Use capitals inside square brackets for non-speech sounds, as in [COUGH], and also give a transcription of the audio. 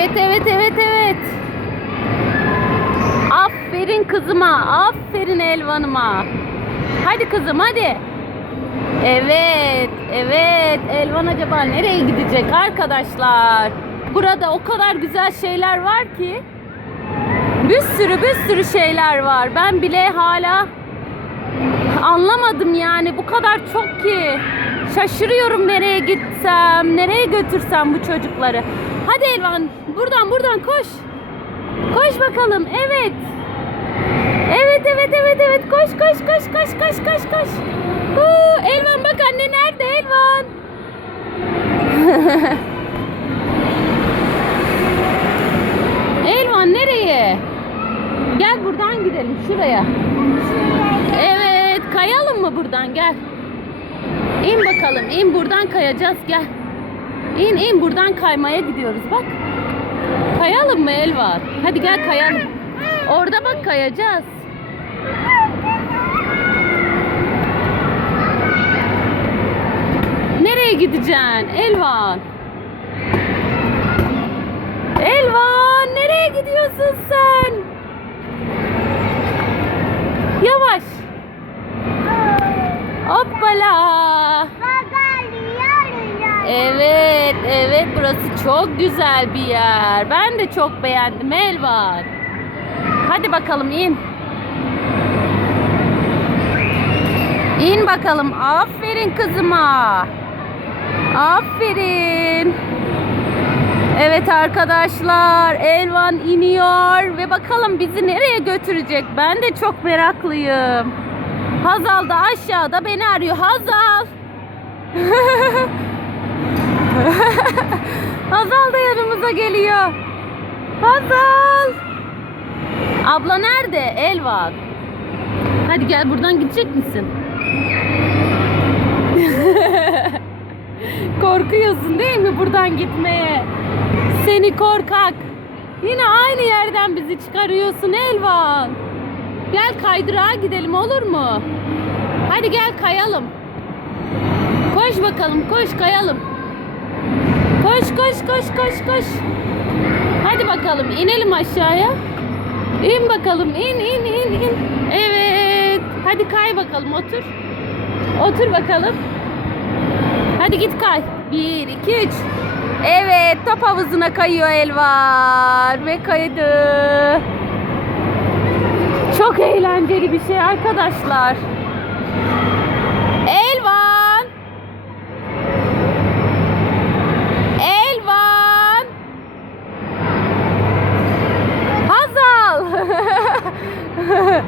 Evet evet evet evet. Aferin kızıma. Aferin Elvan'ıma. Hadi kızım hadi. Evet, evet. Elvan acaba nereye gidecek arkadaşlar? Burada o kadar güzel şeyler var ki. Bir sürü bir sürü şeyler var. Ben bile hala anlamadım yani bu kadar çok ki. Şaşırıyorum nereye gitsem, nereye götürsem bu çocukları. Hadi Elvan buradan buradan koş. Koş bakalım. Evet. Evet evet evet evet koş koş koş koş koş koş koş. Huu, Elvan bak anne nerede Elvan? [LAUGHS] Elvan nereye? Gel buradan gidelim şuraya. Evet kayalım mı buradan gel. İn bakalım in buradan kayacağız gel. İn in buradan kaymaya gidiyoruz bak. Kayalım mı Elvan? Hadi gel kayalım. Orada bak kayacağız. Nereye gideceksin Elvan? Elvan nereye gidiyorsun sen? Evet, evet burası çok güzel bir yer. Ben de çok beğendim Elvan. Hadi bakalım in. İn bakalım. Aferin kızıma. Aferin. Evet arkadaşlar Elvan iniyor ve bakalım bizi nereye götürecek? Ben de çok meraklıyım. Hazal da aşağıda beni arıyor. Hazal. [LAUGHS] Hazal da yanımıza geliyor. Hazal. Abla nerede? Elvan. Hadi gel buradan gidecek misin? [LAUGHS] Korkuyorsun değil mi buradan gitmeye? Seni korkak. Yine aynı yerden bizi çıkarıyorsun Elvan. Gel kaydırağa gidelim olur mu? Hadi gel kayalım. Koş bakalım koş kayalım. Koş koş koş koş koş. Hadi bakalım inelim aşağıya. İn bakalım in in in in. Evet. Hadi kay bakalım otur. Otur bakalım. Hadi git kay. Bir, iki, üç. Evet top havuzuna kayıyor Elvan. Ve kaydı. Çok eğlenceli bir şey arkadaşlar. 呵 [LAUGHS] 呵